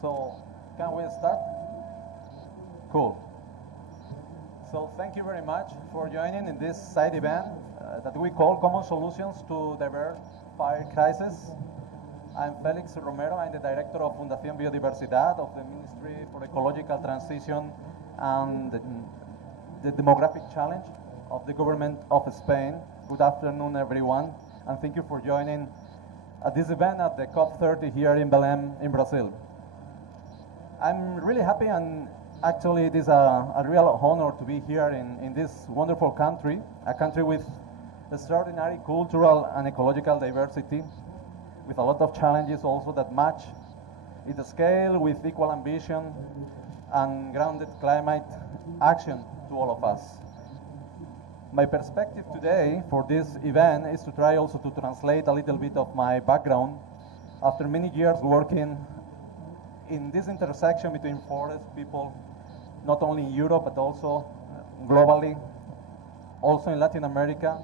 So, can we start? Cool. So, thank you very much for joining in this side event that we call Common Solutions to Divert Fire Crisis. I'm Felix Romero. I'm the director of Fundación Biodiversidad of the Ministry for Ecological Transition and the Demographic Challenge of the Government of Spain. Good afternoon, everyone, and thank you for joining at this event at the COP30 here in Belém, in Brazil. I'm really happy, and actually it is a real honor to be here in this wonderful country, a country with extraordinary cultural and ecological diversity, with a lot of challenges also that match in the scale with equal ambition and grounded climate action to all of us. My perspective today for this event is to try also to translate a little bit of my background after many years working in this intersection between forest people, not only in Europe but also globally, also in Latin America,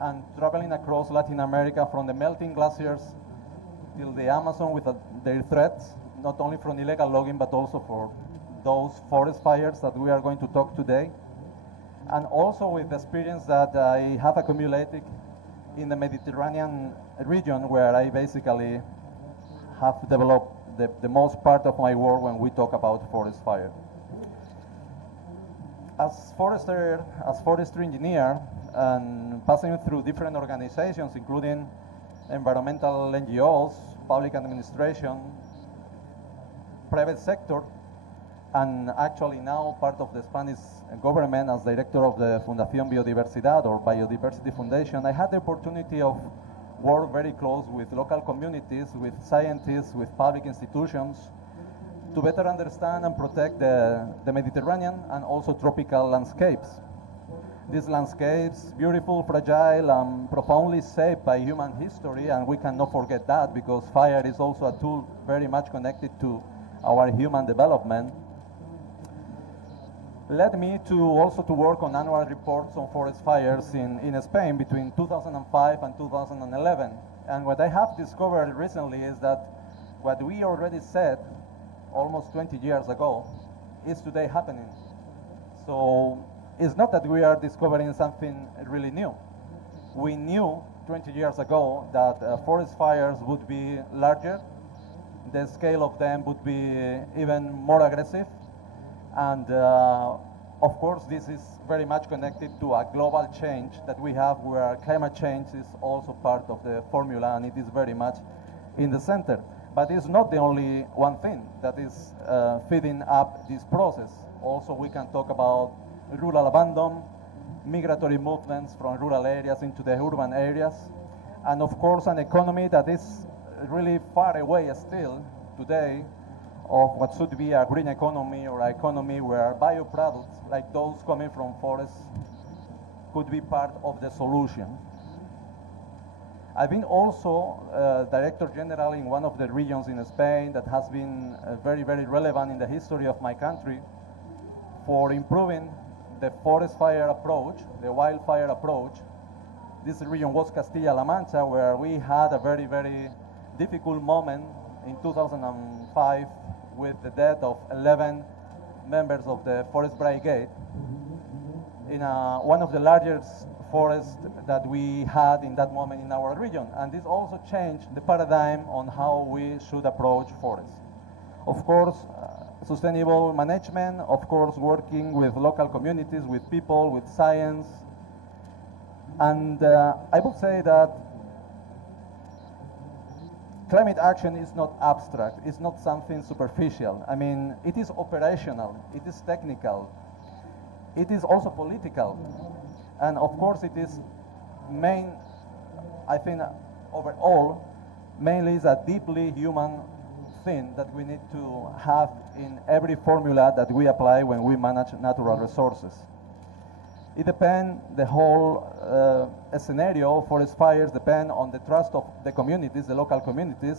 and traveling across Latin America from the melting glaciers till the Amazon with their threats, not only from illegal logging but also for those forest fires that we are going to talk today, and also with the experience that I have accumulated in the Mediterranean region, where I basically have developed the most part of my work when we talk about forest fire. As forestry engineer, and passing through different organizations, including environmental NGOs, public administration, private sector, and actually now part of the Spanish government as director of the Fundación Biodiversidad or Biodiversity Foundation, I had the opportunity of work very close with local communities, with scientists, with public institutions, to better understand and protect the Mediterranean and also tropical landscapes. These landscapes, beautiful, fragile, and profoundly shaped by human history, and we cannot forget that because fire is also a tool very much connected to our human development, led me to also to work on annual reports on forest fires in Spain between 2005 and 2011. And what I have discovered recently is that what we already said almost 20 years ago is today happening. So it's not that we are discovering something really new. We knew 20 years ago that forest fires would be larger, the scale of them would be even more aggressive, and of course this is very much connected to a global change that we have, where climate change is also part of the formula, and it is very much in the center. But it's not the only one thing that is feeding up this process. Also we can talk about rural abandon, migratory movements from rural areas into the urban areas, and of course an economy that is really far away still today of what should be a green economy, or an economy where bioproducts like those coming from forests could be part of the solution. I've been also Director General in one of the regions in Spain that has been very, very relevant in the history of my country for improving the forest fire approach, the wildfire approach. This region was Castilla-La Mancha, where we had a very, very difficult moment in 2005 with the death of 11 members of the Forest Brigade in one of the largest forests that we had in that moment in our region. And this also changed the paradigm on how we should approach forests. Of course, sustainable management, of course, working with local communities, with people, with science. And I would say that climate action is not abstract, it's not something superficial. I mean, it is operational, it is technical, it is also political. And of course it is I think overall, mainly is a deeply human thing that we need to have in every formula that we apply when we manage natural resources. It depends, the whole scenario, forest fires depend on the trust of the communities, the local communities,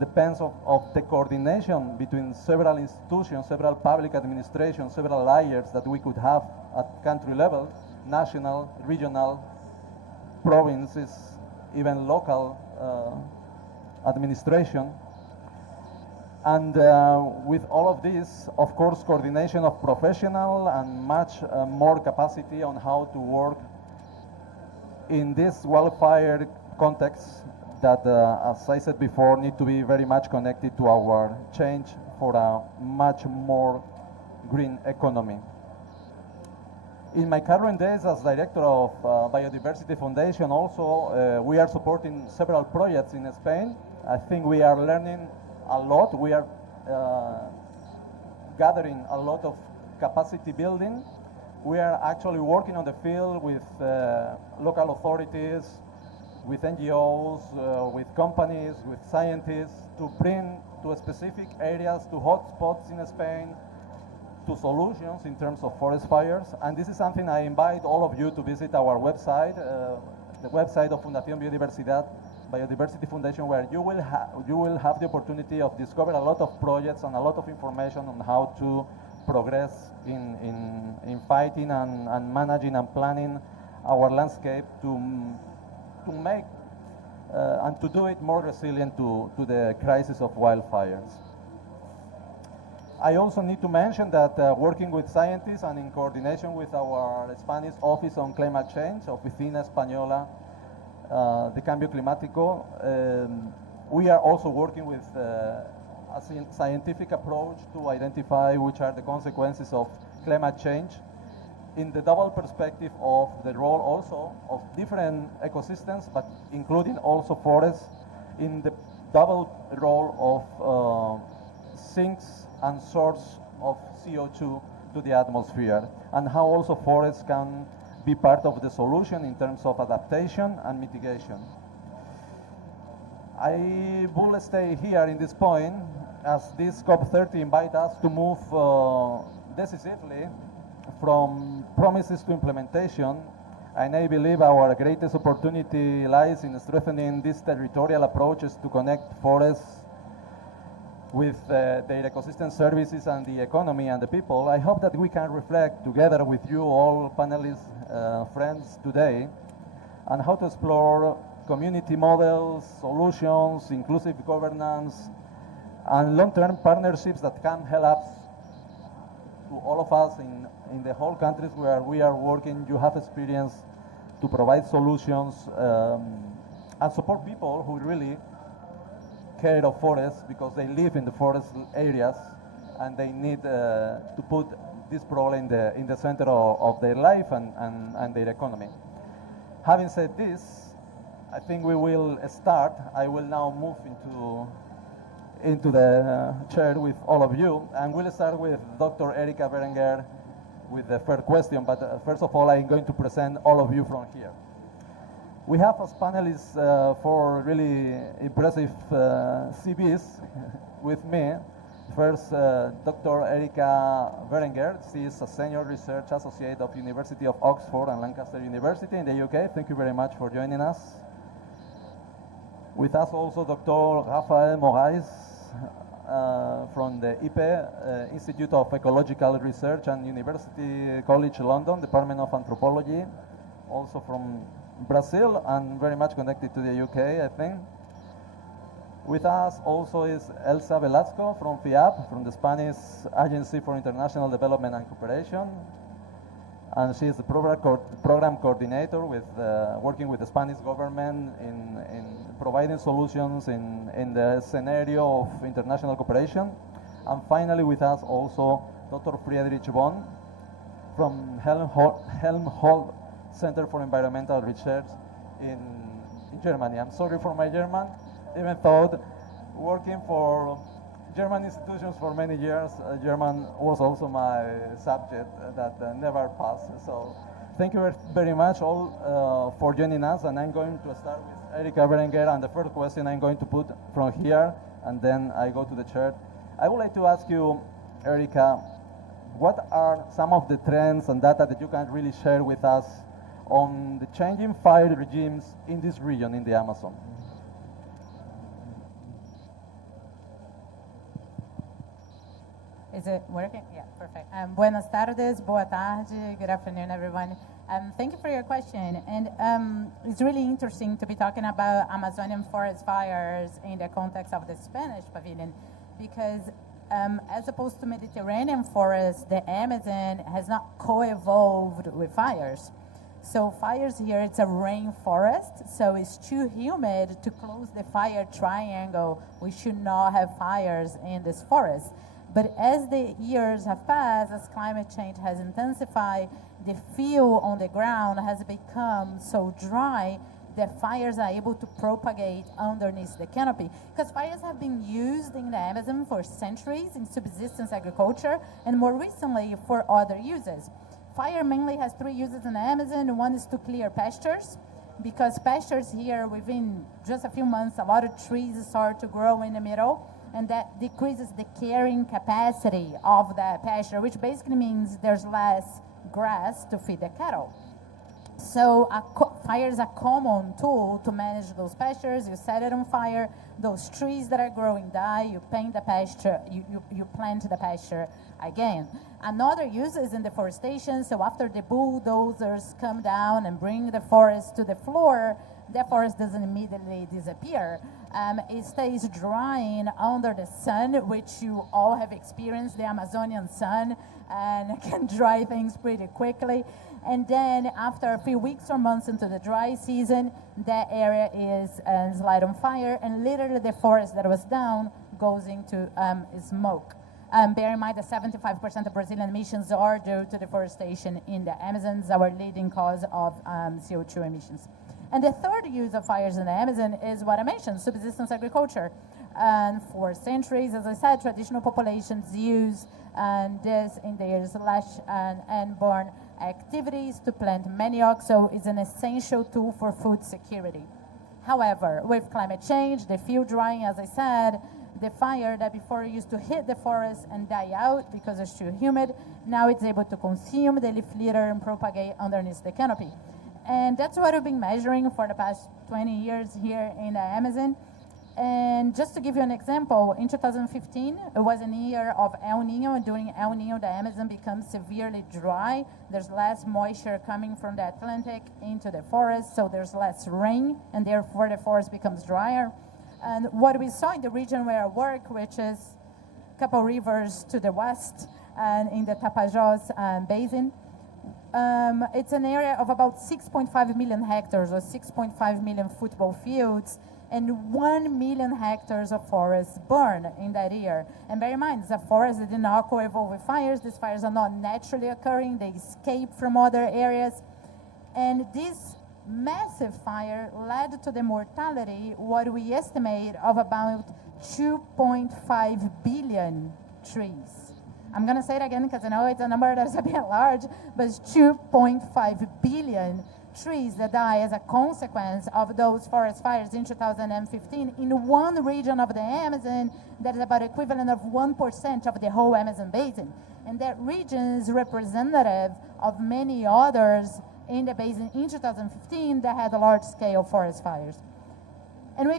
depends of the coordination between several institutions, several public administrations, several layers that we could have at country level, national, regional, provinces, even local administration. And with all of this, of course, coordination of professional and much more capacity on how to work in this wildfire context that, as I said before, need to be very much connected to our change for a much more green economy. In my current days as director of Biodiversity Foundation also, we are supporting several projects in Spain. I think we are learning a lot. We are gathering a lot of capacity building. We are actually working on the field with local authorities, with NGOs, with companies, with scientists to bring to specific areas, to hotspots in Spain, to solutions in terms of forest fires. And this is something I invite all of you to visit our website, the website of Fundación Biodiversidad, Biodiversity Foundation, where you will have the opportunity of discover a lot of projects and a lot of information on how to progress in fighting and managing and planning our landscape to make and to do it more resilient to the crisis of wildfires. I also need to mention that working with scientists and in coordination with our Spanish Office on Climate Change, Oficina Española de Cambio Climático, we are also working with a scientific approach to identify which are the consequences of climate change in the double perspective of the role also of different ecosystems, but including also forests, in the double role of sinks and source of CO2 to the atmosphere, and how also forests can be part of the solution in terms of adaptation and mitigation. I will stay here in this point as this COP30 invites us to move decisively from promises to implementation, and I believe our greatest opportunity lies in strengthening these territorial approaches to connect forests with their ecosystem services and the economy and the people. I hope that we can reflect together with you all panelists, friends today, on how to explore community models, solutions, inclusive governance, and long-term partnerships that can help us, to all of us in the whole countries where we are working. You have experience to provide solutions and support people who really care of forests because they live in the forest areas and they need to put this problem in the center of their life and their economy. Having said this, I think we will start. I will now move into the chair with all of you, and we'll start with Dr. Erika Berenguer with the first question, but first of all, I'm going to present all of you from here. We have as panelists four really impressive CVs with me. First, Dr. Erika Berenguer. She is a Senior Research Associate of University of Oxford and Lancaster University in the UK. Thank you very much for joining us. With us also Dr. Raphael Moraes from the IPE, Institute of Ecological Research and University College London, Department of Anthropology, also from Brazil and very much connected to the UK, I think. With us also is Elsa Velasco from FIAP, from the Spanish Agency for International Development and Cooperation. And she is the program coordinator with working with the Spanish government in providing solutions in the scenario of international cooperation. And finally with us also Dr. Friedrich Bonn from Helmholtz Center for Environmental Research in Germany. I'm sorry for my German, even though working for German institutions for many years, German was also my subject that never passed. So thank you very much all for joining us, and I'm going to start with Erika Berenguer, and the first question I'm going to put from here, and then I go to the chair. I would like to ask you, Erika, what are some of the trends and data that you can really share with us on the changing fire regimes in this region, in the Amazon? Is it working? Yeah, perfect. Buenas tardes, boa tarde, good afternoon, everyone. Thank you for your question. And it's really interesting to be talking about Amazonian forest fires in the context of the Spanish pavilion, because as opposed to Mediterranean forests, the Amazon has not co-evolved with fires. So fires here, it's a rainforest, so it's too humid to close the fire triangle. We should not have fires in this forest. But as the years have passed, as climate change has intensified, the fuel on the ground has become so dry that fires are able to propagate underneath the canopy. Because fires have been used in the Amazon for centuries in subsistence agriculture, and more recently for other uses. Fire mainly has three uses in the Amazon. One is to clear pastures, because pastures here, within just a few months, a lot of trees start to grow in the middle, and that decreases the carrying capacity of that pasture, which basically means there's less grass to feed the cattle. So fire is a common tool to manage those pastures. You set it on fire, those trees that are growing die, you paint the pasture, you plant the pasture again. Another use is in deforestation. So after the bulldozers come down and bring the forest to the floor, the forest doesn't immediately disappear. It stays drying under the sun, which you all have experienced, the Amazonian sun, and can dry things pretty quickly. And then after a few weeks or months into the dry season, that area is light on fire, and literally the forest that was down goes into smoke. Bear in mind that 75% of Brazilian emissions are due to deforestation in the Amazon, our leading cause of CO2 emissions. And the third use of fires in the Amazon is what I mentioned, subsistence agriculture. And for centuries, as I said, traditional populations use this in their slash and burn activities to plant manioc, so it's an essential tool for food security. However, with climate change, the field drying, as I said, the fire that before used to hit the forest and die out because it's too humid, now it's able to consume the leaf litter and propagate underneath the canopy. And that's what we've been measuring for the past 20 years here in the Amazon. And just to give you an example, in 2015, it was a year of El Nino, and during El Nino, the Amazon becomes severely dry. There's less moisture coming from the Atlantic into the forest, so there's less rain, and therefore the forest becomes drier. And what we saw in the region where I work, which is a couple rivers to the west, and in the Tapajós Basin, it's an area of about 6.5 million hectares, or 6.5 million football fields, and 1 million hectares of forest burn in that year. And bear in mind, it's a forest that did not co-evolve with fires. These fires are not naturally occurring. They escape from other areas. And this massive fire led to the mortality, what we estimate, of about 2.5 billion trees. I'm going to say it again because I know it's a number that's a bit large, but it's 2.5 billion trees that die as a consequence of those forest fires in 2015 in one region of the Amazon that is about equivalent of 1% of the whole Amazon basin. And that region is representative of many others in the basin in 2015 that had large-scale forest fires. And we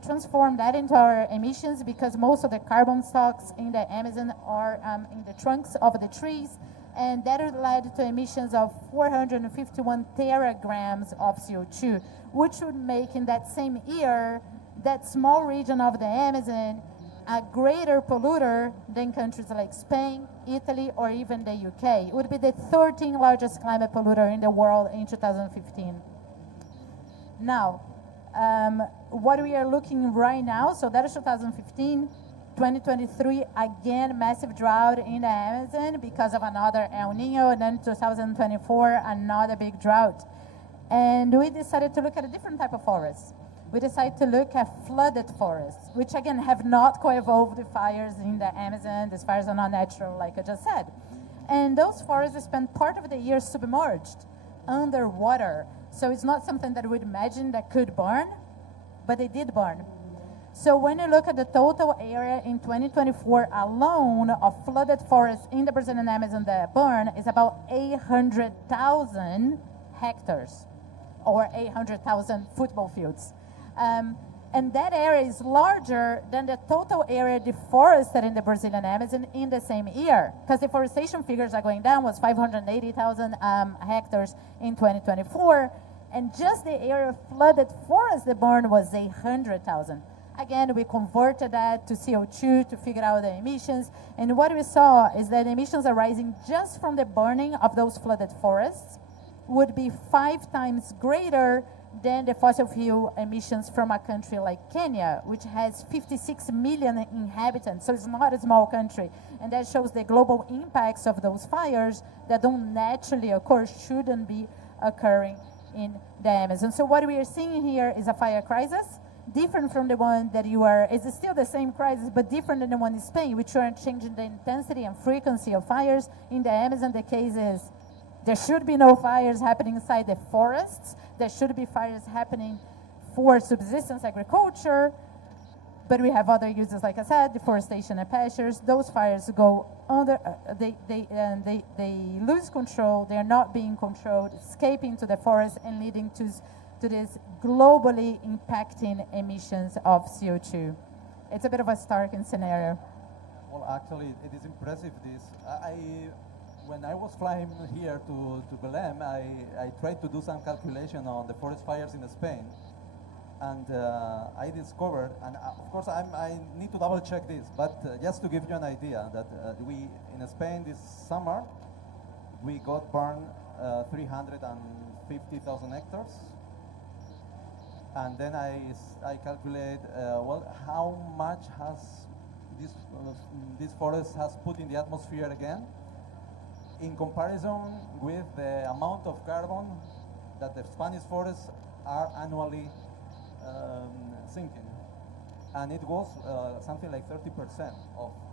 transform that into our emissions because most of the carbon stocks in the Amazon are in the trunks of the trees, and that led to emissions of 451 teragrams of CO2, which would make in that same year that small region of the Amazon a greater polluter than countries like Spain, Italy, or even the UK. It would be the 13th largest climate polluter in the world in 2015. Now, what we are looking right now, so that is 2015, 2023, again, massive drought in the Amazon because of another El Nino, and then 2024, another big drought. And we decided to look at a different type of forest. We decided to look at flooded forests, which again have not co-evolved with fires in the Amazon. These fires are not natural, like I just said. And those forests spend part of the year submerged, underwater. So it's not something that we'd imagine that could burn, but they did burn. So when you look at the total area in 2024 alone of flooded forests in the Brazilian Amazon that burn is about 800,000 hectares, or 800,000 football fields. And that area is larger than the total area deforested in the Brazilian Amazon in the same year, because deforestation figures are going down, was 580,000 hectares in 2024, and just the area of flooded forest that burned was 800,000. Again, we converted that to CO2 to figure out the emissions. And what we saw is that emissions arising just from the burning of those flooded forests would be 5 times greater than the fossil fuel emissions from a country like Kenya, which has 56 million inhabitants. So it's not a small country. And that shows the global impacts of those fires that don't naturally occur, shouldn't be occurring in the Amazon. So what we are seeing here is a fire crisis, different from the one that you are, it's still the same crisis, but different than the one in Spain, which are changing the intensity and frequency of fires. In the Amazon, the case is there should be no fires happening inside the forests. There should be fires happening for subsistence agriculture, but we have other uses, like I said, deforestation and pastures. Those fires go under, they lose control. They are not being controlled, escaping to the forest and leading to this globally impacting emissions of CO2. It's a bit of a stark scenario. Well, actually, it is impressive. When I was flying here to Belém, I tried to do some calculation on the forest fires in Spain, and I discovered, and of course I need to double check this, but just to give you an idea, that we in Spain this summer we got burned 350,000 hectares, and then I calculate well, how much has this forest has put in the atmosphere again, in comparison with the amount of carbon that the Spanish forests are annually sinking. And it was something like 30%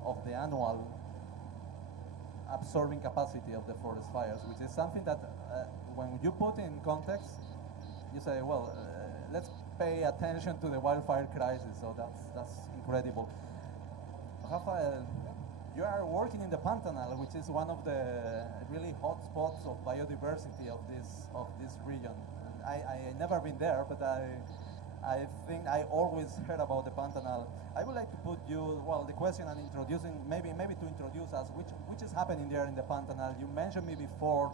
of the annual absorbing capacity of the forest fires, which is something that when you put in context, you say, well, let's pay attention to the wildfire crisis. So that's incredible. Rafael, you are working in the Pantanal, which is one of the really hot spots of biodiversity of this region. And I never been there, but I think I always heard about the Pantanal. I would like to put you, well, the question and introducing, maybe to introduce us, which is happening there in the Pantanal. You mentioned me before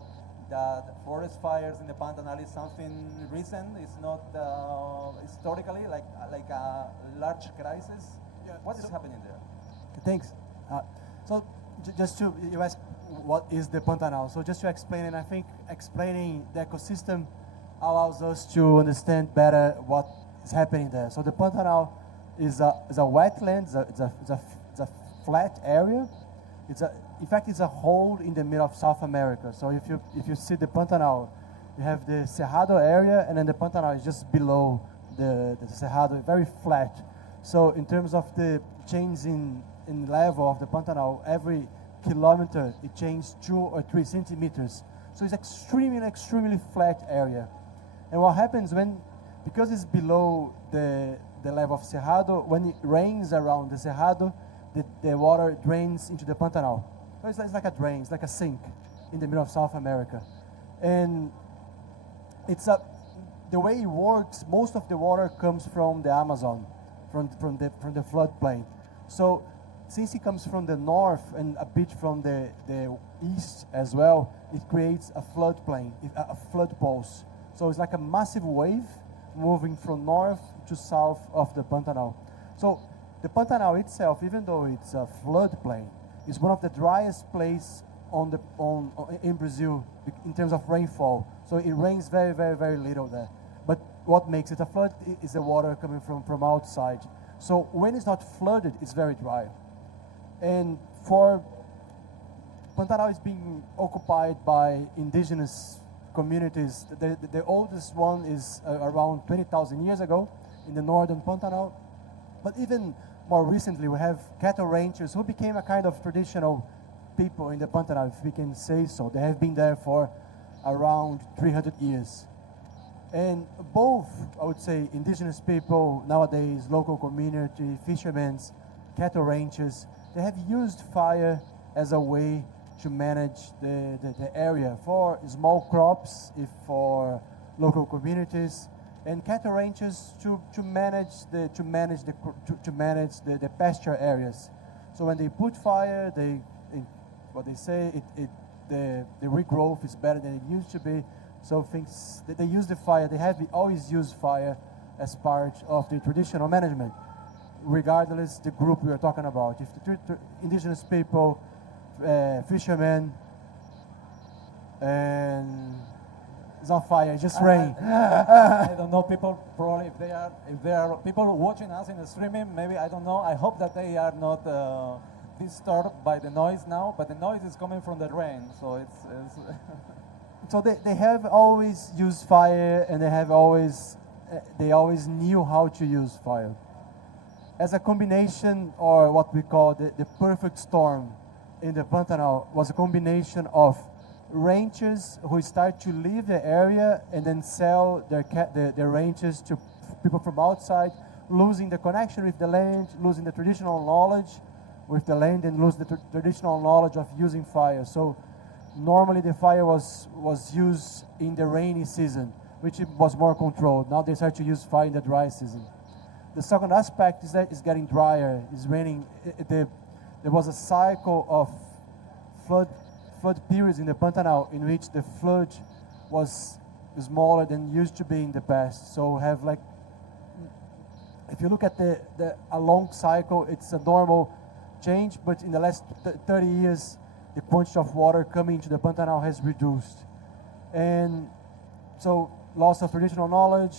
that forest fires in the Pantanal is something recent. It's not historically like a large crisis. Yeah, what is happening there? Thanks. So just to, you asked what is the Pantanal. So just to explain, and I think explaining the ecosystem allows us to understand better what is happening there. So the Pantanal is a wetland, it's a flat area. In fact, it's a hole in the middle of South America. So if you see the Pantanal, you have the Cerrado area, and then the Pantanal is just below the Cerrado, very flat. So in terms of the change in level of the Pantanal, every kilometer it changes 2 or 3 centimeters. So it's extremely flat area. And what happens because it's below the level of Cerrado, when it rains around the Cerrado, the water drains into the Pantanal. So it's like a drain, it's like a sink in the middle of South America. And the way it works, most of the water comes from the Amazon, from the floodplain. So since it comes from the north and a bit from the east as well, it creates a floodplain, a flood pulse. So it's like a massive wave moving from north to south of the Pantanal. So the Pantanal itself, even though it's a floodplain, is one of the driest places in Brazil in terms of rainfall. So it rains very little there. But what makes it a flood is the water coming from outside. So when it's not flooded, it's very dry. And for Pantanal is being occupied by indigenous communities. The oldest one is around 20,000 years ago in the northern Pantanal. But even more recently, we have cattle ranchers who became a kind of traditional people in the Pantanal, if we can say so. They have been there for around 300 years. And both, I would say, indigenous people, nowadays, local community, fishermen, cattle ranchers, they have used fire as a way to manage the area for small crops, for local communities, and cattle ranchers to manage the pasture areas. So when they put fire, the regrowth is better than it used to be. So things they use the fire. They have always used fire as part of the traditional management. regardless the group we are talking about. If the indigenous people, fishermen, and it's not fire, it's just rain. I don't know. People probably, if they are people watching us in the streaming, maybe I don't know. I hope that they are not disturbed by the noise now. But the noise is coming from the rain, so it's So they have always used fire, and they always knew how to use fire. As a combination, or what we call the perfect storm in the Pantanal, was a combination of ranchers who start to leave the area and then sell their ranches to people from outside, losing the connection with the land, losing the traditional knowledge with the land, and losing the traditional knowledge of using fire. So normally the fire was used in the rainy season, which was more controlled. Now they start to use fire in the dry season. The second aspect is that it's getting drier, it's raining. There was a cycle of flood periods in the Pantanal in which the flood was smaller than used to be in the past. So have like, if you look at a long cycle, it's a normal change, but in the last 30 years, the quantity of water coming into the Pantanal has reduced. And so loss of traditional knowledge,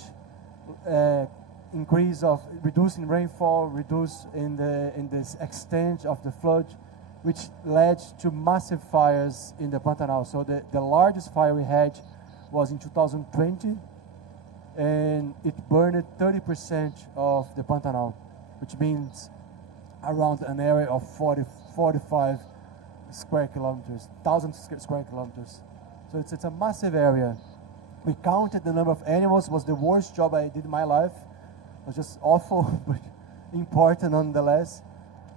increase of reducing rainfall, reduce in this extent of the flood, which led to massive fires in the Pantanal. So the largest fire we had was in 2020, and it burned 30% of the Pantanal, which means around an area of 45 square kilometers, 1,000 square kilometers. So it's a massive area. We counted the number of animals. It was the worst job I did in my life. It was just awful, but important nonetheless.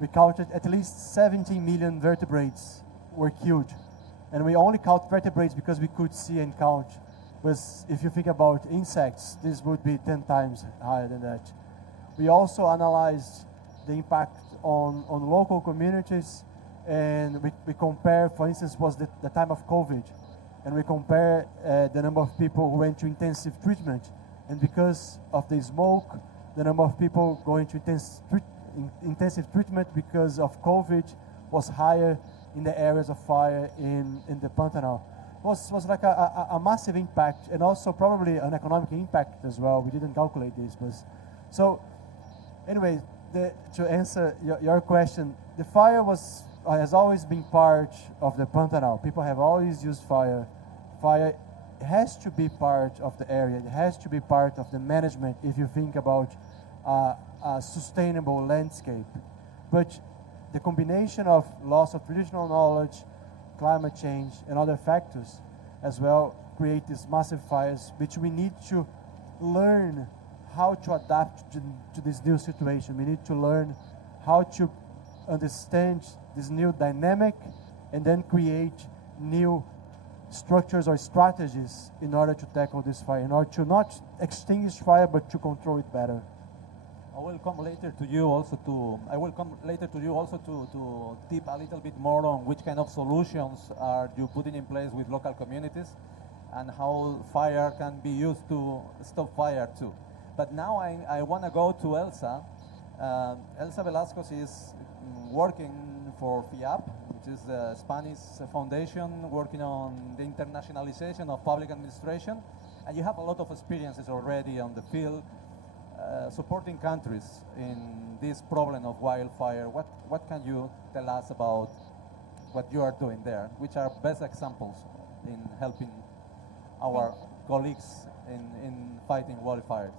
We counted at least 17 million vertebrates were killed. And we only count vertebrates because we could see and count. But if you think about insects, this would be 10 times higher than that. We also analyzed the impact on local communities, and we compare, for instance, was the time of COVID, and we compare the number of people who went to intensive treatment. And because of the smoke, the number of people going to intensive treatment because of COVID was higher in the areas of fire in the Pantanal. It was like a massive impact, and also probably an economic impact as well. We didn't calculate this, but so anyway, to answer your question, the fire has always been part of the Pantanal. People have always used fire. Fire has to be part of the area. It has to be part of the management if you think about a sustainable landscape. But the combination of loss of traditional knowledge, climate change, and other factors as well create these massive fires, which we need to learn how to adapt to this new situation. We need to learn how to understand this new dynamic and then create new structures or strategies in order to tackle this fire, in order to not extinguish fire, but to control it better. I will come later to you also to tip a little bit more on which kind of solutions are you putting in place with local communities and how fire can be used to stop fire too. But now I want to go to Elsa. Elsa Velasco is working for FIAP, which is the Spanish foundation working on the internationalization of public administration. And you have a lot of experiences already on the field supporting countries in this problem of wildfire. What can you tell us about what you are doing there? Which are best examples in helping our colleagues in fighting wildfires?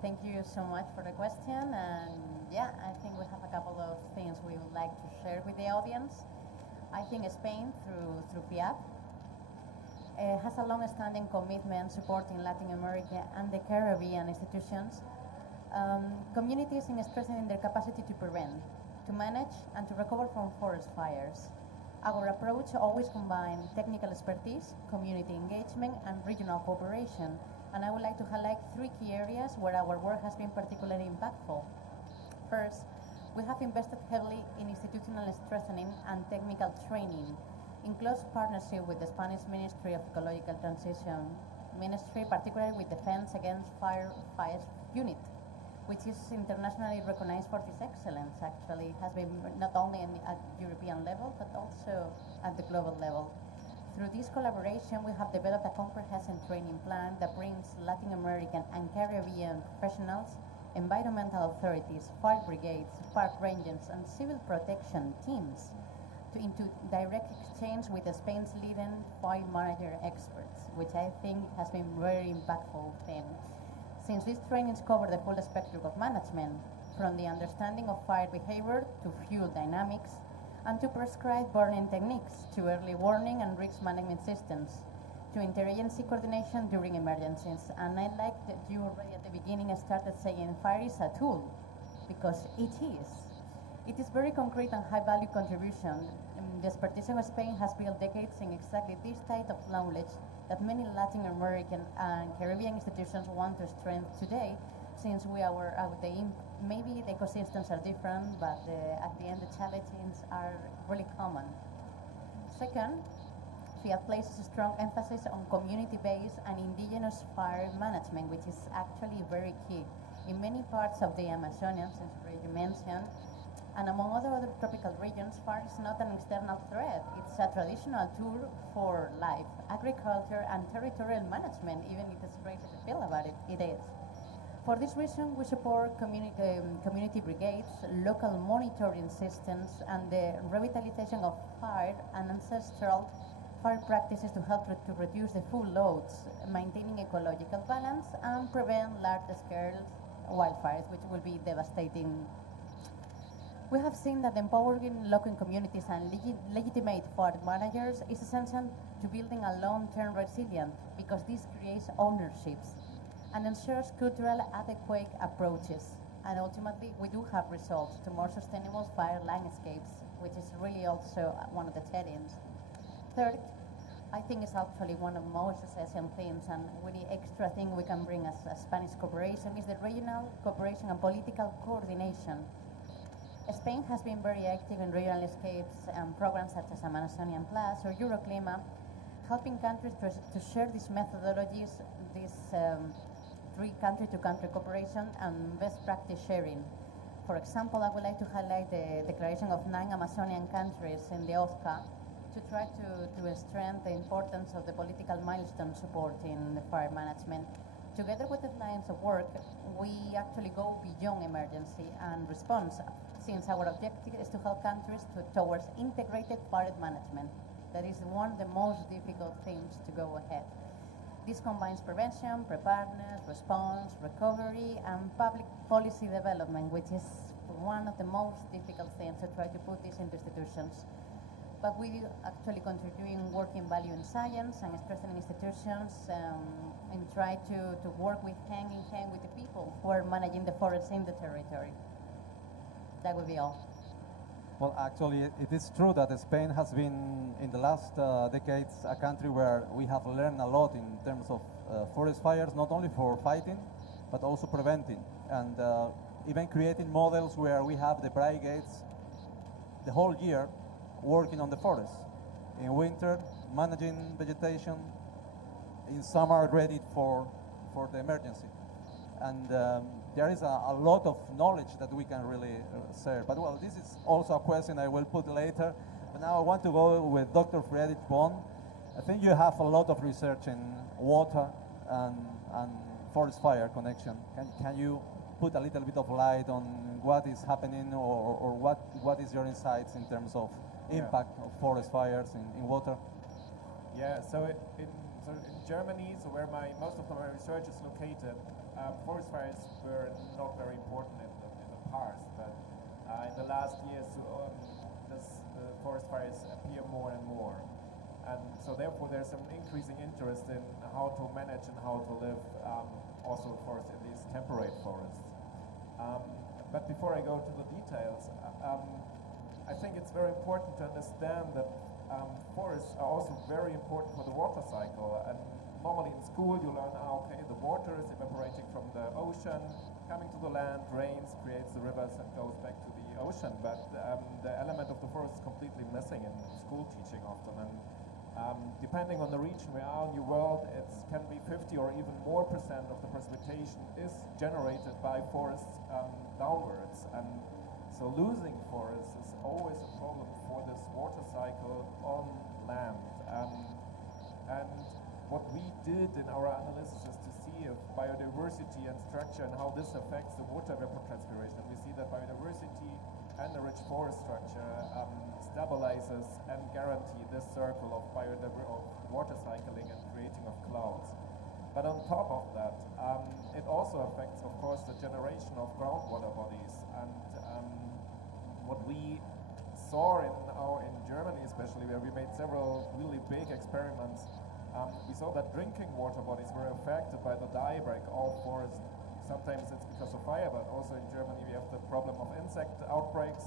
Thank you so much for the question, and yeah, I think we have a couple of things we would like to share with the audience. I think Spain, through FIAP, has a long-standing commitment supporting Latin America and the Caribbean institutions, communities in strengthening their capacity to prevent, to manage, and to recover from forest fires. Our approach always combines technical expertise, community engagement, and regional cooperation. And I would like to highlight 3 key areas where our work has been particularly impactful. First, we have invested heavily in institutional strengthening and technical training, in close partnership with the Spanish Ministry of Ecological Transition Ministry, particularly with Defense Against Fires Unit, which is internationally recognized for this excellence. Actually, has been not only at European level but also at the global level. Through this collaboration, we have developed a comprehensive training plan that brings Latin American and Caribbean professionals, environmental authorities, fire brigades, park rangers, and civil protection teams into direct exchange with Spain's leading fire manager experts, which I think has been very impactful thing. Since these trainings cover the full spectrum of management, from the understanding of fire behavior to fuel dynamics, and to prescribe burning techniques, to early warning and risk management systems, to interagency coordination during emergencies. And I like that you already at the beginning started saying fire is a tool, because it is. It is very concrete and high-value contribution. The expertise of Spain has built decades in exactly this type of knowledge that many Latin American and Caribbean institutions want to strengthen today, since we are maybe the ecosystems are different, but at the end the challenges are really common. Second, FIAT places a strong emphasis on community-based and indigenous fire management, which is actually very key. In many parts of the Amazonian, since you mentioned, and among other tropical regions, fire is not an external threat. It's a traditional tool for life, agriculture, and territorial management, even if it's crazy to feel about it, it is. For this reason, we support community brigades, local monitoring systems, and the revitalization of fire and ancestral fire practices to help to reduce the full loads, maintaining ecological balance, and prevent large-scale wildfires, which will be devastating. We have seen that empowering local communities and legitimate fire managers is essential to building a long-term resilience, because this creates ownerships and ensures cultural adequate approaches. And ultimately, we do have results to more sustainable fire landscapes, which is really also one of the challenges. Third, I think it's actually one of the most essential things, and really extra thing we can bring as a Spanish cooperation is the regional cooperation and political coordination. Spain has been very active in regional escapes and programs such as Amazonian Plus or Euroclima, helping countries to share these methodologies, this three country-to-country cooperation and best practice sharing. For example, I would like to highlight the declaration of 9 Amazonian countries in the OSCA to try to strengthen the importance of the political milestone support in the fire management. Together with the lines of work, we actually go beyond emergency and response, since our objective is to help countries towards integrated fire management. That is one of the most difficult things to go ahead. This combines prevention, preparedness, response, recovery, and public policy development, which is one of the most difficult things to try to put this into institutions. But we actually contributing working value in science and strengthening institutions, and try to work with hand in hand with the people who are managing the forests in the territory. That would be all. Well, actually, it is true that Spain has been, in the last decades, a country where we have learned a lot in terms of forest fires, not only for fighting, but also preventing, and even creating models where we have the brigades the whole year working on the forest. In winter, managing vegetation. In summer, ready for the emergency. And there is a lot of knowledge that we can really share. But well, this is also a question I will put later. But now I want to go with Dr. Friedrich Bond. I think you have a lot of research in water and forest fire connection. Can you put a little bit of light on what is happening, or what is your insights in terms of impact of forest fires in water? Yeah, so in Germany, so where most of my research is located, forest fires were not very important in the past, but in the last years, the forest fires appear more and more. And so therefore there's an increasing interest in how to manage and how to live also forests, in these temperate forests. But before I go to the details, I think it's very important to understand that forests are also very important for the water cycle. And normally in school you learn, okay, the water is evaporating from the ocean, coming to the land, rains, creates the rivers and goes back to the ocean. But the element of the forest is completely missing in school teaching often. And Depending on the region we are in the world, it can be 50 or even more percent of the precipitation is generated by forests downwards. And so losing forests is always a problem for this water cycle on land. And what we did in our analysis is to see if biodiversity and structure and how this affects the water evapotranspiration. We see that biodiversity and the rich forest structure stabilizes and guarantee this circle of water cycling and creating of clouds. But on top of that, it also affects, of course, the generation of groundwater bodies. And what we saw in Germany, especially, where we made several really big experiments, we saw that drinking water bodies were affected by the dieback of forests. Sometimes it's because of fire, but also in Germany we have the problem of insect outbreaks.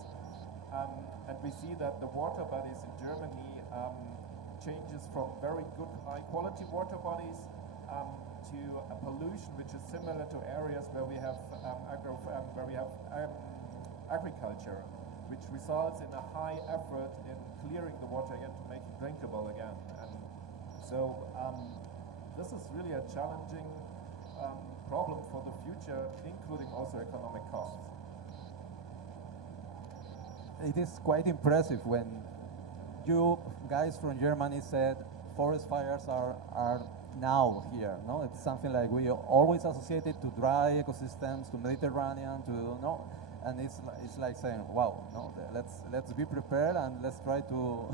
And we see that the water bodies in Germany changes from very good high-quality water bodies to a pollution which is similar to areas where we have agriculture, which results in a high effort in clearing the water again to make it drinkable again. And so this is really a challenging problem for the future, including also economic costs. It is quite impressive when you guys from Germany said forest fires are now here. No, it's something like we always associated to dry ecosystems, to Mediterranean, to and it's like saying, wow, no, let's be prepared and let's try to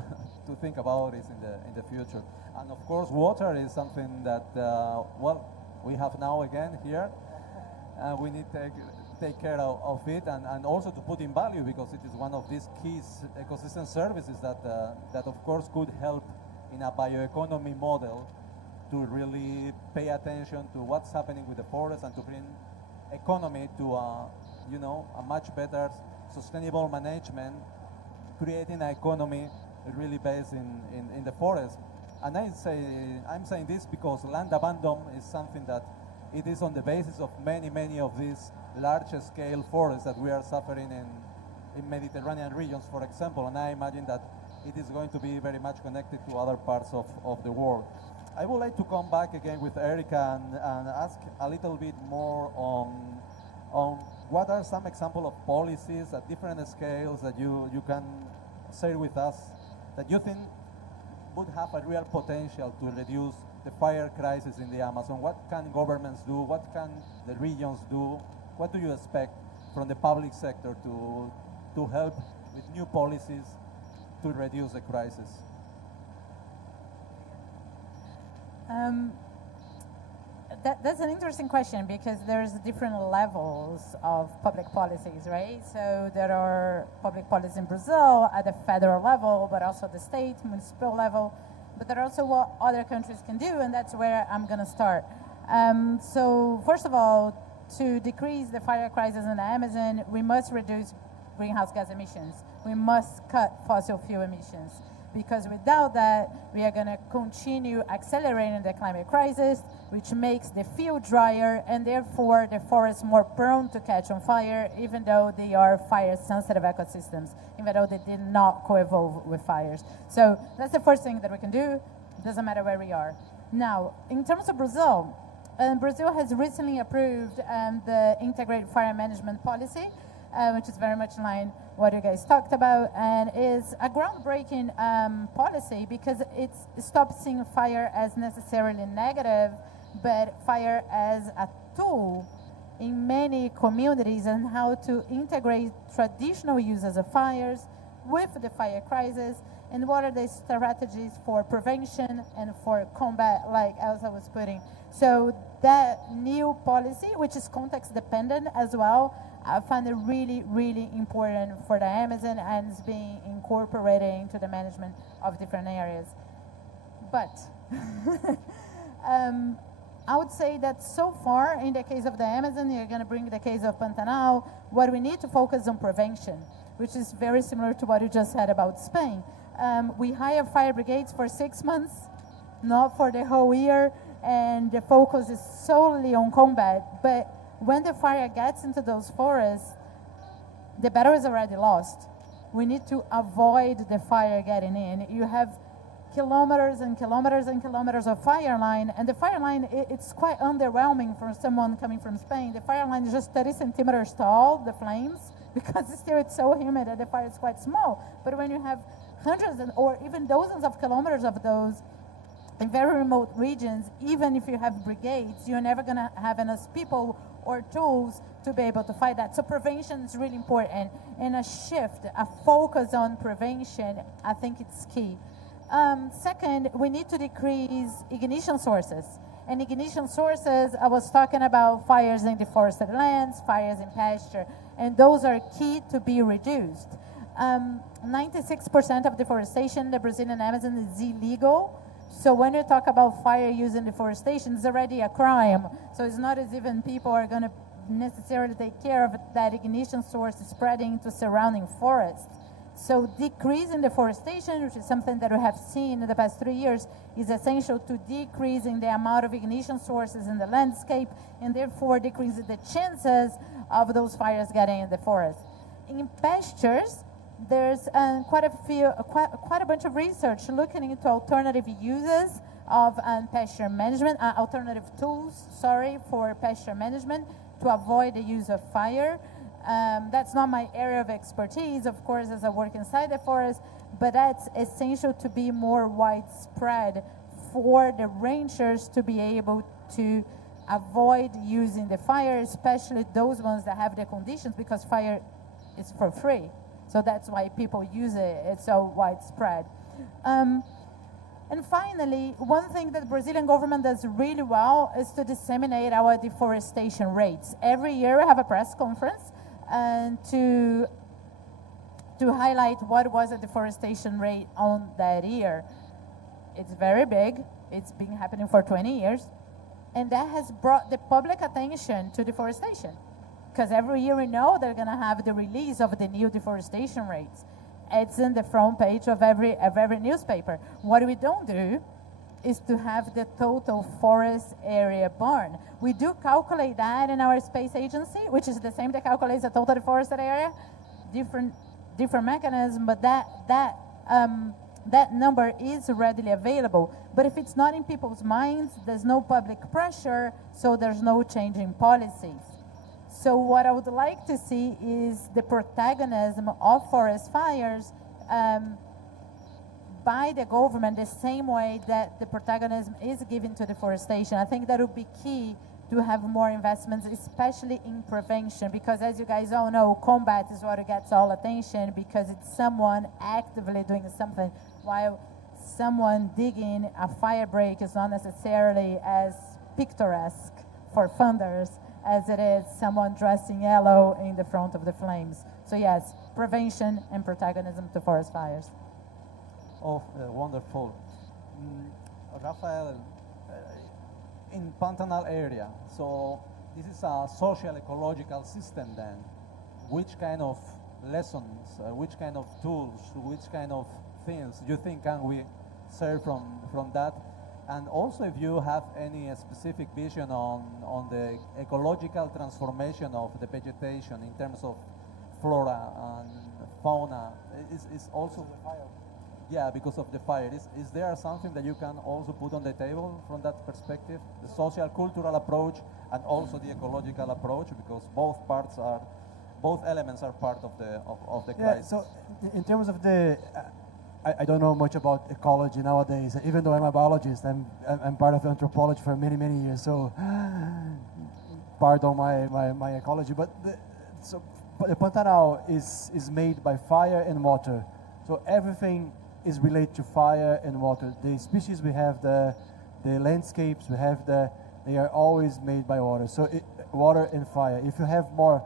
to think about it in the future. And of course, water is something that we have now again here, and we need to take care of it and also to put in value, because it is one of these key ecosystem services that of course could help in a bioeconomy model to really pay attention to what's happening with the forest and to bring economy to a much better sustainable management, creating an economy really based in the forest. And I'm saying this because land abandon is something that it is on the basis of many of these large-scale forests that we are suffering in Mediterranean regions, for example, and I imagine that it is going to be very much connected to other parts of the world. I would like to come back again with Erica and ask a little bit more on what are some examples of policies at different scales that you can share with us that you think would have a real potential to reduce the fire crisis in the Amazon. What can governments do? What can the regions do? What do you expect from the public sector to help with new policies to reduce the crisis? That's an interesting question, because there's different levels of public policies, right? So there are public policies in Brazil at the federal level, but also the state, municipal level. But there are also what other countries can do, and that's where I'm going to start. So first of all, to decrease the fire crisis in the Amazon, we must reduce greenhouse gas emissions. We must cut fossil fuel emissions, because without that, we are going to continue accelerating the climate crisis, which makes the field drier and therefore the forest more prone to catch on fire, even though they are fire-sensitive ecosystems, even though they did not co-evolve with fires. So that's the first thing that we can do. It doesn't matter where we are. Now, in terms of Brazil, Brazil has recently approved the integrated fire management policy, which is very much in line what you guys talked about, and is a groundbreaking policy, because it stops seeing fire as necessarily negative, but fire as a tool in many communities, and how to integrate traditional uses of fires with the fire crisis, and what are the strategies for prevention and for combat, like Elsa was putting. So that new policy, which is context dependent as well, I find it really, really important for the Amazon, and is being incorporated into the management of different areas. But I would say that so far, in the case of the Amazon, you're going to bring the case of Pantanal, what we need to focus on prevention, which is very similar to what you just said about Spain. We hire fire brigades for 6 months, not for the whole year, and the focus is solely on combat. But when the fire gets into those forests, the battle is already lost. We need to avoid the fire getting in. You have kilometers and kilometers and kilometers of fire line, and the fire line, it's quite underwhelming for someone coming from Spain. The fire line is just 30 centimeters tall, the flames, because still it's so humid and the fire is quite small. But when you have hundreds or even dozens of kilometers of those in very remote regions, even if you have brigades, you're never going to have enough people or tools to be able to fight that. So prevention is really important, and a shift, a focus on prevention, I think it's key. Second, we need to decrease ignition sources. And ignition sources, I was talking about fires in deforested lands, fires in pasture, and those are key to be reduced. 96% of deforestation in the Brazilian Amazon is illegal. So when you talk about fire use and deforestation, it's already a crime. So it's not as even people are going to necessarily take care of that ignition source spreading to surrounding forests. So decreasing deforestation, which is something that we have seen in the past 3 years, is essential to decreasing the amount of ignition sources in the landscape, and therefore decreasing the chances of those fires getting in the forest. In pastures, there's quite a bunch of research looking into alternative uses of pasture management, alternative tools, for pasture management to avoid the use of fire. That's not my area of expertise, of course, as I work inside the forest, but that's essential to be more widespread for the rangers to be able to avoid using the fire, especially those ones that have the conditions, because fire is for free. So that's why people use it. It's so widespread. And finally, one thing that the Brazilian government does really well is to disseminate our deforestation rates. Every year we have a press conference and to highlight what was the deforestation rate on that year. It's very big. It's been happening for 20 years. And that has brought the public attention to deforestation. Because every year we know they're going to have the release of the new deforestation rates. It's in the front page of every newspaper. What we don't do is to have the total forest area burned. We do calculate that in our space agency, which is the same that calculates the total deforested area. Different mechanism, but that number is readily available. But if it's not in people's minds, there's no public pressure, so there's no change in policies. So what I would like to see is the protagonism of forest fires by the government the same way that the protagonism is given to deforestation. I think that would be key to have more investments, especially in prevention, because as you guys all know, combat is what gets all attention because it's someone actively doing something, while someone digging a fire break is not necessarily as picturesque for funders as it is someone dressed in yellow in the front of the flames. So yes, prevention and protagonism to forest fires. Oh, wonderful. Rafael, in Pantanal area, so this is a social ecological system then. Which kind of lessons, which kind of tools, which kind of things do you think can we serve from that? And also if you have any specific vision on the ecological transformation of the vegetation in terms of flora and fauna, is also the fire. Yeah, because of the fire. Is there something that you can also put on the table from that perspective? The social cultural approach and also the ecological approach, because both elements are part of the crisis. So in terms of the I don't know much about ecology nowadays. Even though I'm a biologist, I'm part of anthropology for many years. So, pardon my ecology. But the Pantanal is made by fire and water. So everything is related to fire and water. The species we have, the landscapes we have, they are always made by water. So water and fire. If you have more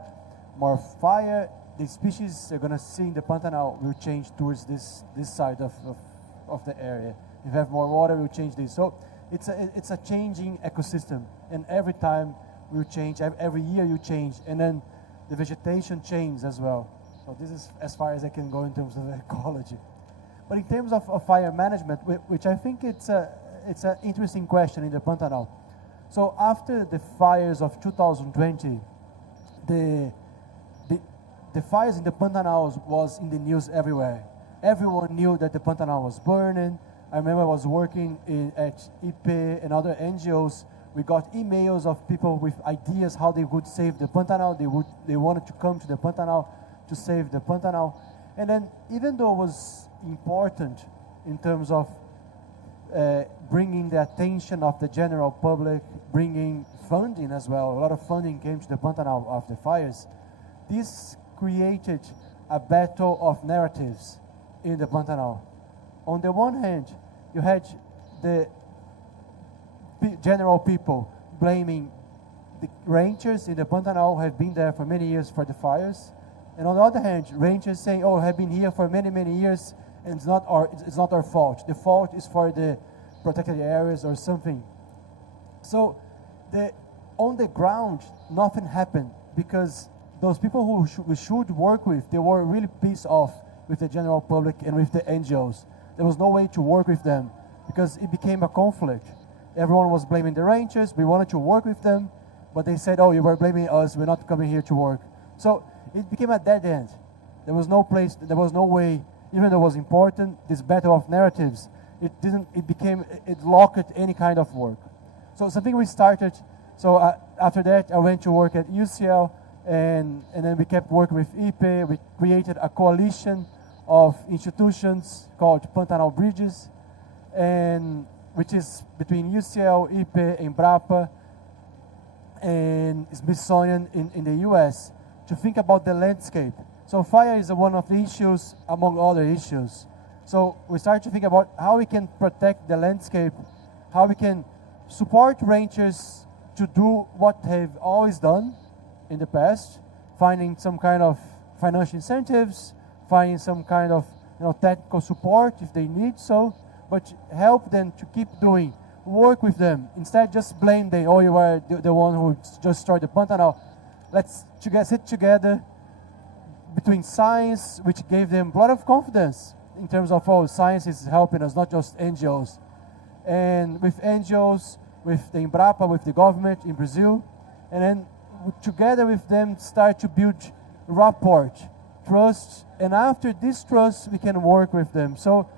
fire, the species you're going to see in the Pantanal will change towards this side of the area. If you have more water, we'll change this. So it's a changing ecosystem, and every time will change. Every year you change, and then the vegetation changes as well. So this is as far as I can go in terms of ecology. But in terms of fire management, which I think it's an interesting question in the Pantanal. So after the fires of 2020, the fires in the Pantanal was in the news everywhere. Everyone knew that the Pantanal was burning. I remember I was working at IP and other NGOs. We got emails of people with ideas how they would save the Pantanal. They wanted to come to the Pantanal to save the Pantanal. And then even though it was important in terms of bringing the attention of the general public, bringing funding as well, a lot of funding came to the Pantanal after fires, this created a battle of narratives in the Pantanal. On the one hand, you had the general people blaming the rangers in the Pantanal who have been there for many years for the fires. And on the other hand, rangers saying, oh, have been here for many, many years, and it's not our fault. The fault is for the protected areas or something. So on the ground, nothing happened because those people who we should work with, they were really pissed off with the general public and with the NGOs. There was no way to work with them because it became a conflict. Everyone was blaming the rangers. We wanted to work with them, but they said, oh, you were blaming us. We're not coming here to work. So it became a dead end. There was no place, there was no way, even though it was important, this battle of narratives, it locked any kind of work. So something we started, so after that I went to work at UCL, and then we kept working with IP. We created a coalition of institutions called Pantanal Bridges, and which is between UCL, IP, Embrapa, and Smithsonian in the US, to think about the landscape. So fire is one of the issues among other issues. So we started to think about how we can protect the landscape, how we can support rangers to do what they've always done in the past, finding some kind of financial incentives, finding some kind of technical support if they need so, but help them to keep doing, work with them. Instead, just blame them, oh, you are the one who just destroyed the Pantanal. Let's sit together between science, which gave them a lot of confidence in terms of, oh, science is helping us, not just NGOs. And with NGOs, with the Embrapa, with the government in Brazil, and then together with them start to build rapport, trust, and after this trust, we can work with them. So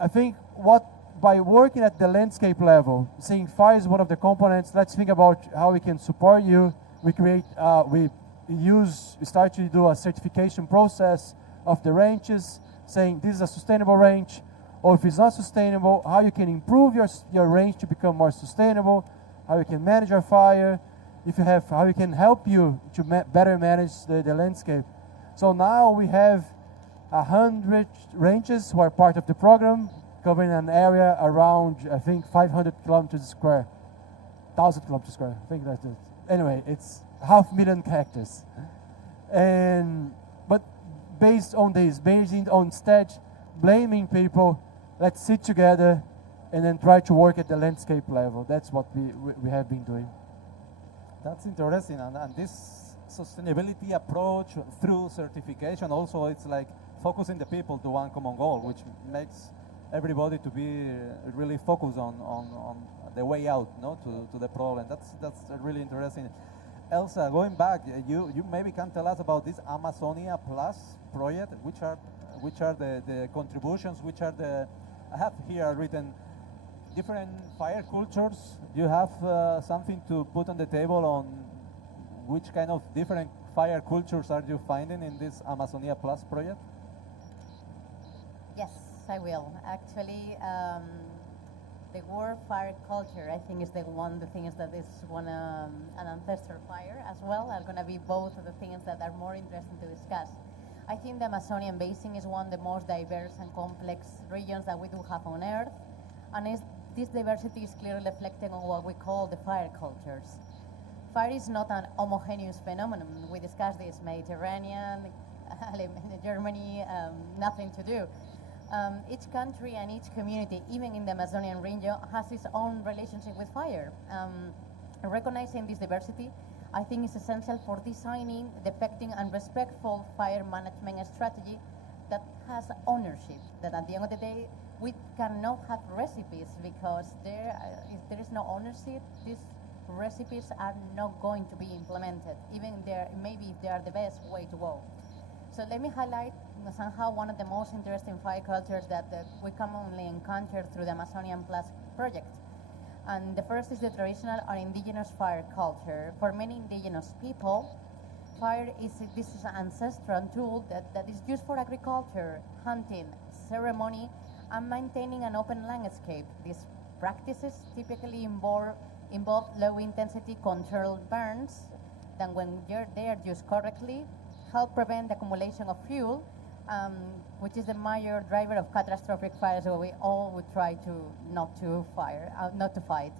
I think by working at the landscape level, saying fire is one of the components, let's think about how we can support you. We start to do a certification process of the ranges, saying this is a sustainable range, or if it's not sustainable, how you can improve your range to become more sustainable, how you can manage your fire, how we can help you to better manage the landscape. So now we have 100 ranges who are part of the program, covering an area around, I think, 500 kilometers square, 1,000 kilometers square, I think that's it. Anyway, it's 500,000 hectares. But based on this, instead blaming people, let's sit together and then try to work at the landscape level. That's what we have been doing. That's interesting, and this sustainability approach through certification also, it's like focusing the people to one common goal, which makes everybody to be really focused on the way out, to the problem. That's really interesting. Elsa, going back, you maybe can tell us about this Amazonia Plus project. Which are the contributions? I have here written different fire cultures. Do you have something to put on the table on which kind of different fire cultures are you finding in this Amazonia Plus project? Yes, I will. Actually, the word fire culture, I think, is the thing is that is an ancestral fire as well, are going to be both of the things that are more interesting to discuss. I think the Amazonian basin is one of the most diverse and complex regions that we do have on Earth, and this diversity is clearly reflected on what we call the fire cultures. Fire is not an homogeneous phenomenon. We discussed this, Mediterranean, Germany, nothing to do. Each country and each community, even in the Amazonian region, has its own relationship with fire. Recognizing this diversity, I think is essential for designing, depicting, and respectful fire management strategy that has ownership. That at the end of the day, we cannot have recipes because if there is no ownership, these recipes are not going to be implemented, even maybe if they are the best way to go. So let me highlight somehow one of the most interesting fire cultures that we commonly encounter through the Amazonian Plus project. And the first is the traditional or indigenous fire culture. For many indigenous people, fire is this is an ancestral tool that is used for agriculture, hunting, ceremony, and maintaining an open landscape. These practices typically involve low-intensity controlled burns that, when they are used correctly, help prevent the accumulation of fuel, which is the major driver of catastrophic fires where we all would try to not to fight.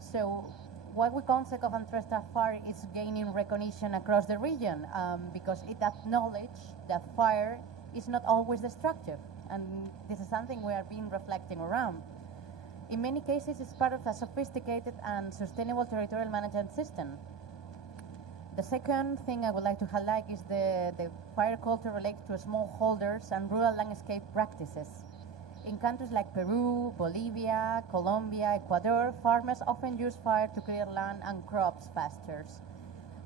So what we concept of ancestral fire is gaining recognition across the region because it acknowledges that fire is not always destructive, and this is something we are being reflecting around. In many cases, it's part of a sophisticated and sustainable territorial management system. The second thing I would like to highlight is the fire culture related to smallholders and rural landscape practices. In countries like Peru, Bolivia, Colombia, Ecuador, farmers often use fire to clear land and crops faster.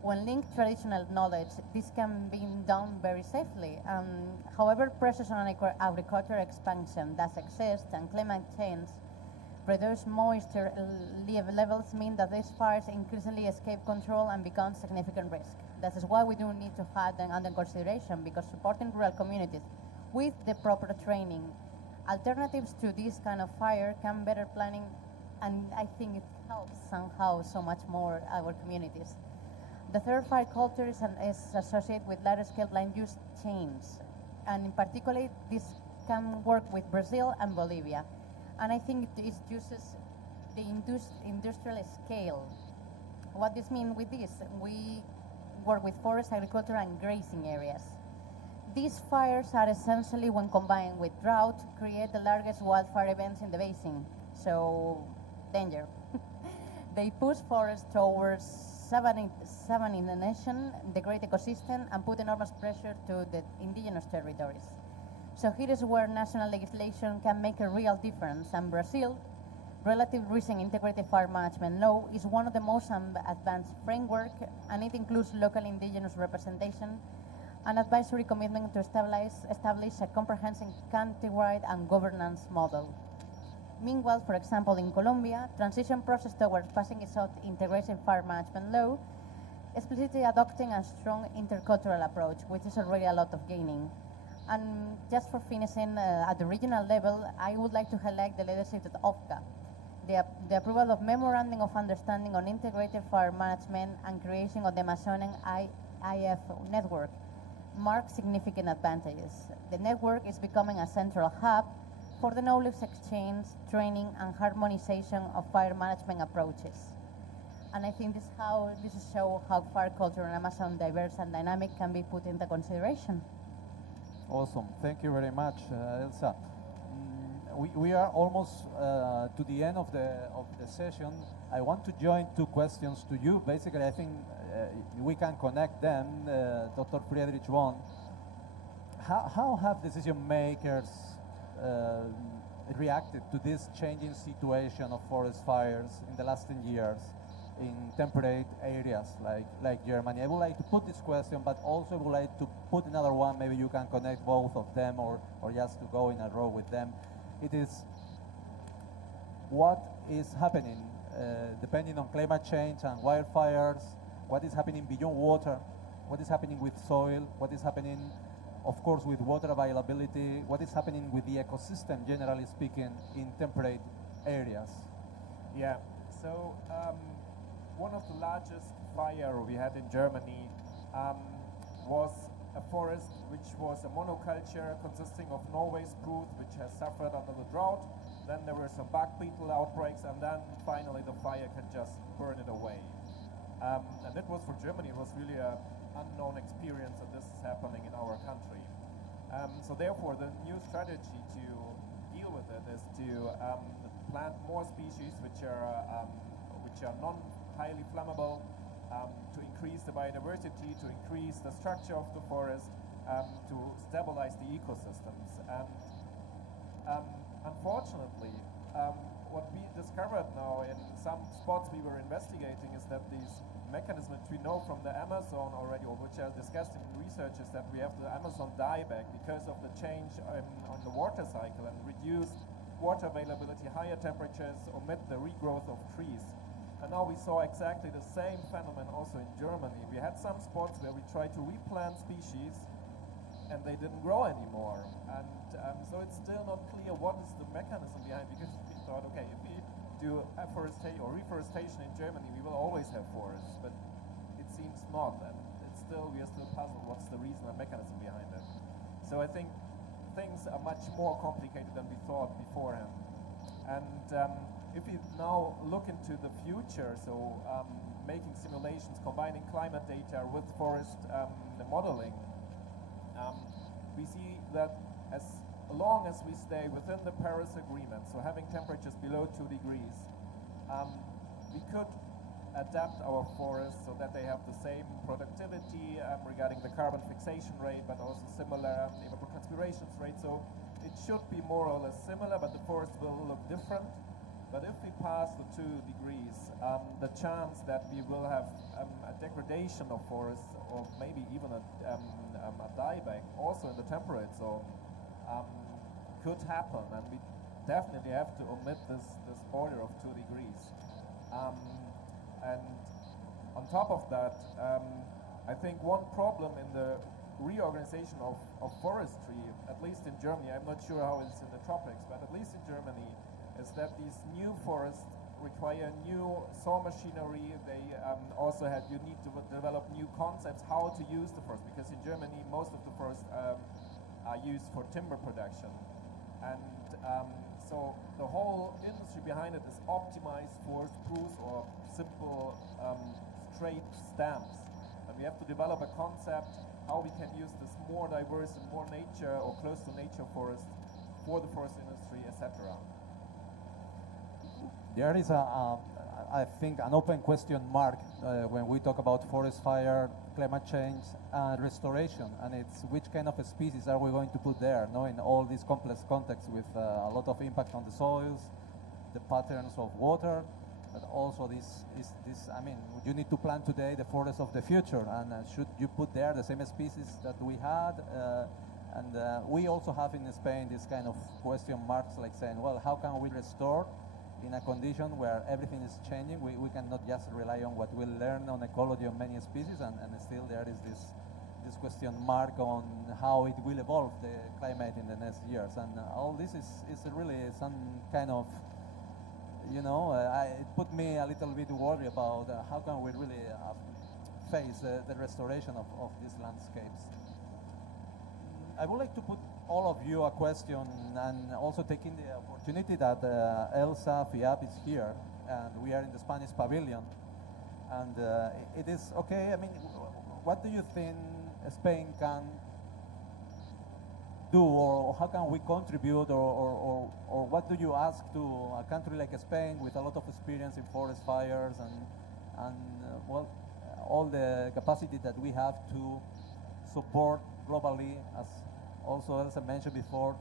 When linked traditional knowledge, this can be done very safely. However, pressures on agricultural expansion does exist, and climate change reduced moisture levels mean that these fires increasingly escape control and become significant risk. That is why we do need to have them under consideration, because supporting rural communities with the proper training, alternatives to this kind of fire can better planning, and I think it helps somehow so much more our communities. The third fire culture is associated with large-scale land use change, and in particular, this can work with Brazil and Bolivia. And I think it uses the industrial scale. What this means with this, we work with forest, agriculture, and grazing areas. These fires are essentially, when combined with drought, create the largest wildfire events in the basin. So, danger. They push forests towards savaning the nation, the great ecosystem, and put enormous pressure to the indigenous territories. So here is where national legislation can make a real difference, and Brazil, relative recent integrated fire management law, is one of the most advanced framework, and it includes local indigenous representation and advisory commitment to establish a comprehensive countrywide and governance model. Meanwhile, for example, in Colombia, transition process towards passing its own integrated fire management law, explicitly adopting a strong intercultural approach, which is already a lot of gaining. And just for finishing, at the regional level, I would like to highlight the leadership of OFCA. The approval of Memorandum of Understanding on Integrated Fire Management and creation of the Amazonian IF network marks significant advantages. The network is becoming a central hub for the knowledge exchange, training, and harmonization of fire management approaches. And I think this shows how fire culture in Amazon diverse and dynamic can be put into consideration. Awesome. Thank you very much, Elsa. We are almost to the end of the session. I want to join two questions to you. Basically, I think we can connect them. Dr. Friedrich Won, how have decision makers reacted to this changing situation of forest fires in the last 10 years in temperate areas like Germany? I would like to put this question, but also would like to put another one. Maybe you can connect both of them, or just to go in a row with them. It is, what is happening depending on climate change and wildfires, what is happening beyond water, what is happening with soil, what is happening, of course, with water availability, what is happening with the ecosystem, generally speaking, in temperate areas. Yeah, so one of the largest fire we had in Germany was a forest which was a monoculture consisting of Norway spruce, which has suffered under the drought. Then there were some bug beetle outbreaks, and then finally the fire can just burn it away. And it was for Germany, it was really an unknown experience that this is happening in our country. So therefore, the new strategy to deal with it is to plant more species which are non-highly flammable, to increase the biodiversity, to increase the structure of the forest, to stabilize the ecosystems. And unfortunately, what we discovered now in some spots we were investigating is that these mechanism which we know from the Amazon already, or which are discussed in research, is that we have the Amazon dieback because of the change on the water cycle and reduced water availability, higher temperatures omit the regrowth of trees. And now we saw exactly the same phenomenon also in Germany. We had some spots where we tried to replant species and they didn't grow anymore. And so it's still not clear what is the mechanism behind, because we thought, okay, if we do afforestation or reforestation in Germany, we will always have forests, but it seems not, and we are still puzzled what's the reason and mechanism behind it. So I think things are much more complicated than we thought beforehand. And if we now look into the future, so making simulations, combining climate data with forest modeling, we see that as long as we stay within the Paris Agreement, so having temperatures below 2 degrees, we could adapt our forests so that they have the same productivity regarding the carbon fixation rate, but also similar evapotranspiration rate. So it should be more or less similar, but the forest will look different. But if we pass the 2 degrees, the chance that we will have a degradation of forests, or maybe even a dieback, also in the temperate zone, could happen, and we definitely have to omit this border of 2 degrees. And on top of that, I think one problem in the reorganization of forestry, at least in Germany, I'm not sure how it's in the tropics, but at least in Germany, is that these new forests require new saw machinery. They also you need to develop new concepts how to use the forest, because in Germany most of the forests are used for timber production. And so the whole industry behind it is optimized for spruce or simple straight stems. And we have to develop a concept how we can use this more diverse and more nature or close to nature forest for the forest industry, etc. There is I think, an open question mark when we talk about forest fire, climate change, and restoration, and it's which kind of species are we going to put there, no, in all these complex contexts with a lot of impact on the soils, the patterns of water, but also this, I mean, you need to plan today the forest of the future, and should you put there the same species that we had? And we also have in Spain this kind of question marks, like saying, well, how can we restore in a condition where everything is changing? We cannot just rely on what we learn on ecology of many species, and still there is this question mark on how it will evolve the climate in the next years. And all this is really some kind of, you know, it put me a little bit worried about how can we really face the restoration of these landscapes. I would like to put all of you a question, and also taking the opportunity that Elsa Fiab is here, and we are in the Spanish pavilion. And it is okay, I mean, what do you think Spain can do, or how can we contribute, or what do you ask to a country like Spain with a lot of experience in forest fires and well, all the capacity that we have to support globally, as also Elsa mentioned before?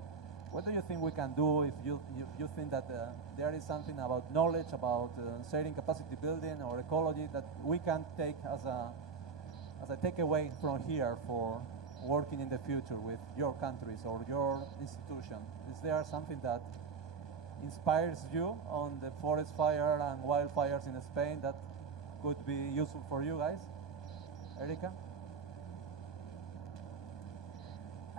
What do you think we can do if you think that there is something about knowledge, about sharing capacity building or ecology that we can take as a takeaway from here for working in the future with your countries or your institution? Is there something that inspires you on the forest fire and wildfires in Spain that could be useful for you guys? Erika?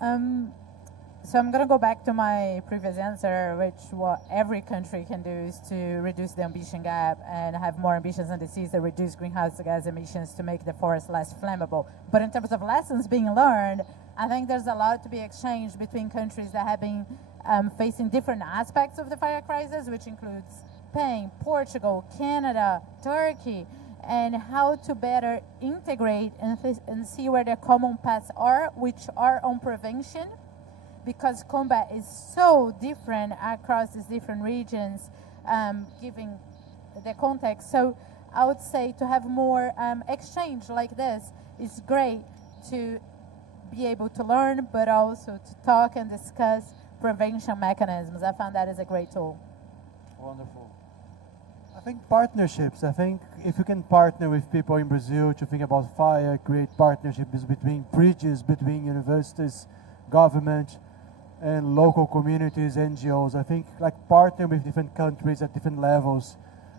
So I'm going to go back to my previous answer, which what every country can do is to reduce the ambition gap and have more ambitions on the seas that reduce greenhouse gas emissions to make the forest less flammable. But in terms of lessons being learned, I think there's a lot to be exchanged between countries that have been facing different aspects of the fire crisis, which includes Spain, Portugal, Canada, Turkey, and how to better integrate and see where the common paths are, which are on prevention, because combat is so different across these different regions, given the context. So I would say to have more exchange like this is great, to be able to learn, but also to talk and discuss prevention mechanisms. I found that is a great tool. Wonderful. I think partnerships. I think if you can partner with people in Brazil to think about fire, create partnerships between bridges, between universities, government, and local communities, NGOs. I think like partner with different countries at different levels.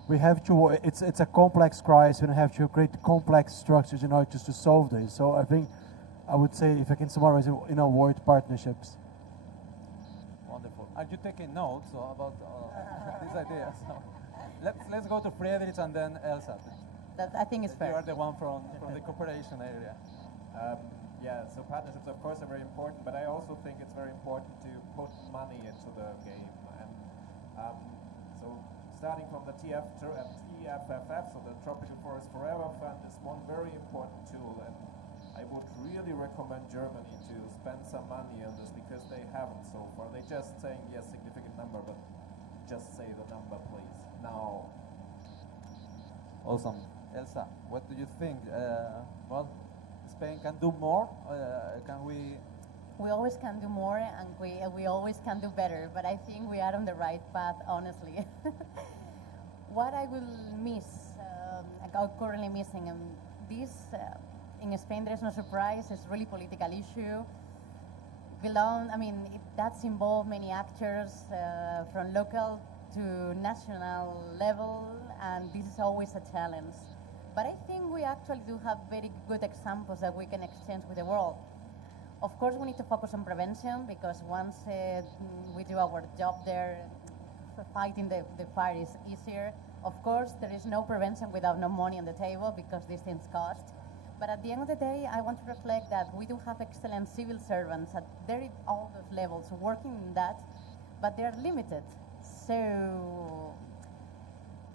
We have to. It's a complex crisis. We have to create complex structures in order just to solve this. So I think I would say, if I can summarize it in a word, partnerships. Wonderful. Are you taking notes about this idea? So let's go to Friedrich and then Elsa. That I think is You fair. are the one from the cooperation area. Yeah, so partnerships of course are very important, but I also think it's very important to put money into the game. And so starting from the TFFF, so the Tropical Forest Forever Fund, is one very important tool, and I would really recommend Germany to spend some money on this, because they haven't so far. They just saying yes, significant number, but just say the number, please. Now. Awesome. Elsa, what do you think? Well, Spain can do more. Can we? We always can do more, and we always can do better, but I think we are on the right path, honestly. What I will miss, I'm currently missing, this, in Spain there is no surprise, it's really political issue. That's involved many actors, from local to national level, and this is always a challenge. But I think we actually do have very good examples that we can exchange with the world. Of course, we need to focus on prevention, because once we do our job there, fighting the fire is easier. Of course, there is no prevention without no money on the table, because these things cost. But at the end of the day, I want to reflect that we do have excellent civil servants at all those levels working in that, but they are limited. So,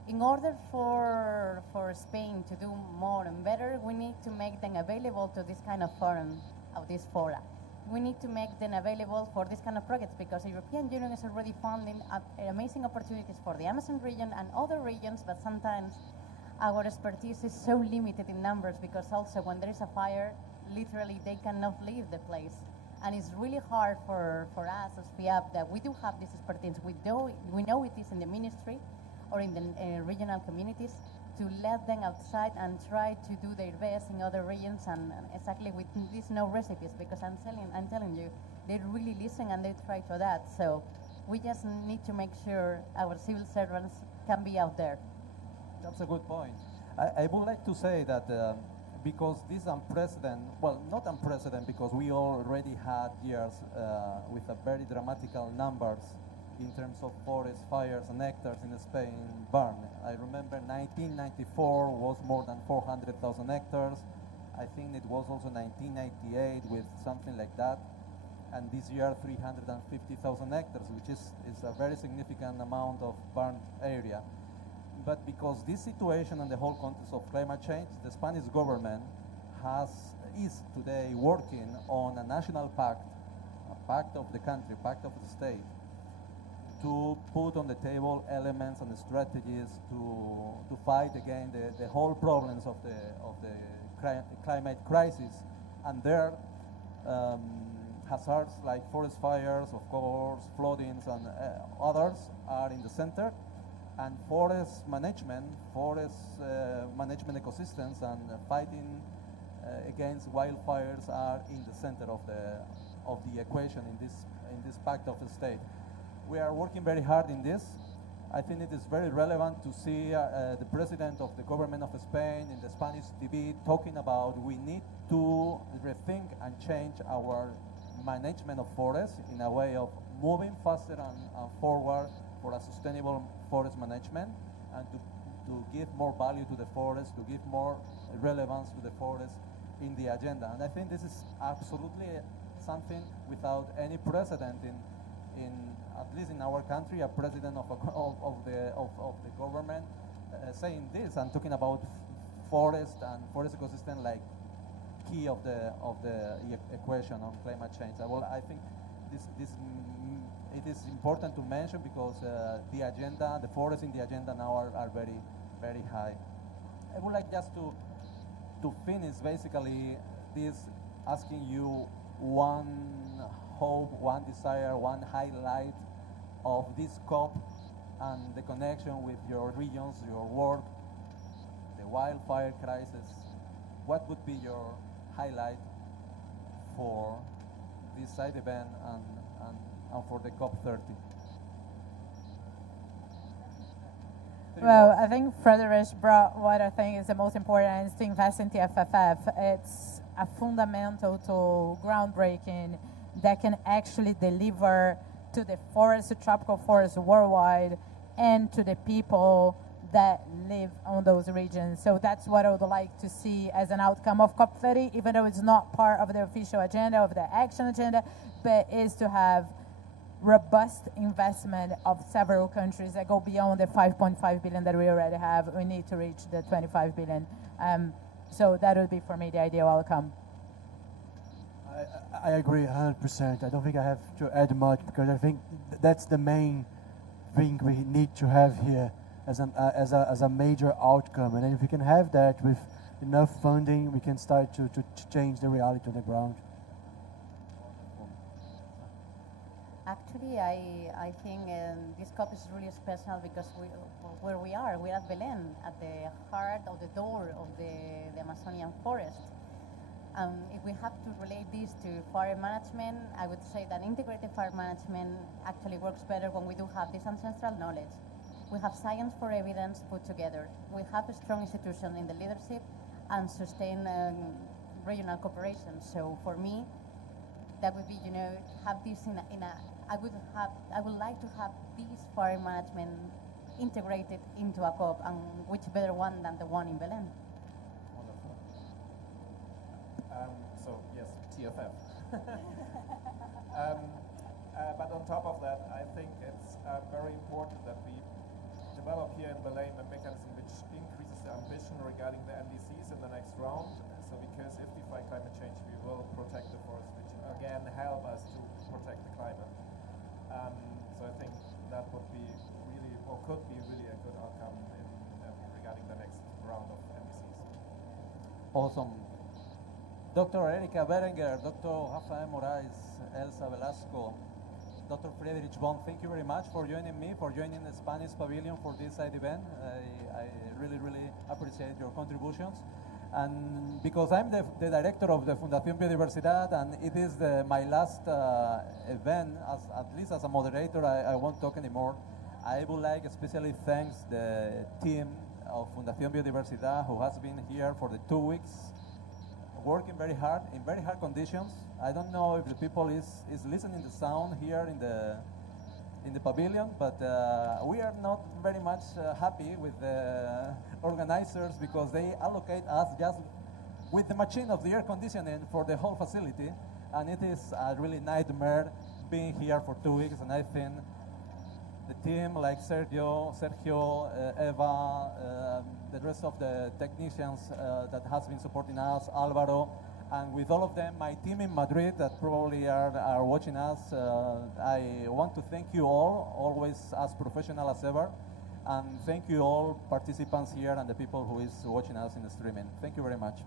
in order for Spain to do more and better, we need to make them available to this kind of forum, of this fora. We need to make them available for this kind of projects, because the European Union is already funding amazing opportunities for the Amazon region and other regions, but sometimes our expertise is so limited in numbers, because also when there is a fire, literally they cannot leave the place. And it's really hard for us as FIAP that we do have this expertise. We know it is in the ministry or in the regional communities, to let them outside and try to do their best in other regions, and exactly with these no recipes, because I'm telling you, they really listen and they try to adapt. So we just need to make sure our civil servants can be out there. That's a good point. I would like to say that because this unprecedented, well, not unprecedented, because we already had years with a very dramatical numbers in terms of forest fires and hectares in Spain burned. I remember 1994 was more than 400,000 hectares. I think it was also 1998 with something like that. And this year 350,000 hectares, which is a very significant amount of burned area. But because this situation and the whole context of climate change, the Spanish government is today working on a national pact, a pact of the country, pact of the state, to put on the table elements and strategies to fight again the whole problems of the climate crisis. And there, hazards like forest fires, of course, floodings and others are in the center. And forest management ecosystems and fighting against wildfires are in the center of the equation in this pact of the state. We are working very hard in this. I think it is very relevant to see the president of the government of Spain in the Spanish TV talking about we need to rethink and change our management of forests in a way of moving faster and forward for a sustainable forest management, and to give more value to the forest, to give more relevance to the forest in the agenda. And I think this is absolutely something without any precedent in at least in our country, a president of the government saying this and talking about forest and forest ecosystem like key of the equation on climate change. Well, I think it is important to mention because the agenda, the forests in the agenda now are very, very high. I would like just to finish basically this asking you one hope, one desire, one highlight of this COP and the connection with your regions, your work, the wildfire crisis, what would be your highlight for this side event and for the COP30? Well, I think Frederic brought what I think is the most important, is to invest in TFFF. It's a fundamental to groundbreaking that can actually deliver to the forest, tropical forests worldwide, and to the people that live on those regions. So that's what I would like to see as an outcome of COP30, even though it's not part of the official agenda, of the action agenda, but is to have robust investment of several countries that go beyond the 5.5 billion that we already have. We need to reach the 25 billion. So that would be, for me, the ideal outcome. I agree 100%. I don't think I have to add much, because I think that's the main thing we need to have here as a major outcome. And then if we can have that with enough funding, we can start to change the reality on the ground. Actually, I think this COP is really special because where we are, we're at Belém, at the heart of the door of the Amazonian forest. If we have to relate this to fire management, I would say that integrated fire management actually works better when we do have this ancestral knowledge. We have science for evidence put together. We have a strong institution in the leadership and sustain regional cooperation. So for me, that would be, have this I would like to have this fire management integrated into a COP, and which better one than the one in Belém. Wonderful. So yes, TFF. But on top of that, I think it's very important that we develop here in Belém a mechanism which increases the ambition regarding the NDCs in the next round. So because if we fight climate change, we will protect the forest, which again help us to protect the climate. So I think that would be really, or could be really a good outcome regarding the next round of NDCs. Awesome. Dr. Erika Berenguer, Dr. Rafael Moraes, Elsa Velasco, Dr. Friedrich Bond, thank you very much for joining me, for joining the Spanish Pavilion for this side event. I really, really appreciate your contributions. And because I'm the director of the Fundación Biodiversidad, and it is my last event, at least as a moderator, I won't talk anymore. I would like especially thanks the team of Fundación Biodiversidad, who has been here for the 2 weeks, working very hard, in very hard conditions. I don't know if the people is listening the sound here in the pavilion, but we are not very much happy with the organizers, because they allocate us just with the machine of the air conditioning for the whole facility, and it is a really nightmare being here for 2 weeks. And I think the team, like Sergio, Eva, the rest of the technicians that has been supporting us, Alvaro, and with all of them, my team in Madrid that probably are watching us, I want to thank you all, always as professional as ever, and thank you all participants here and the people who is watching us in the streaming. Thank you very much.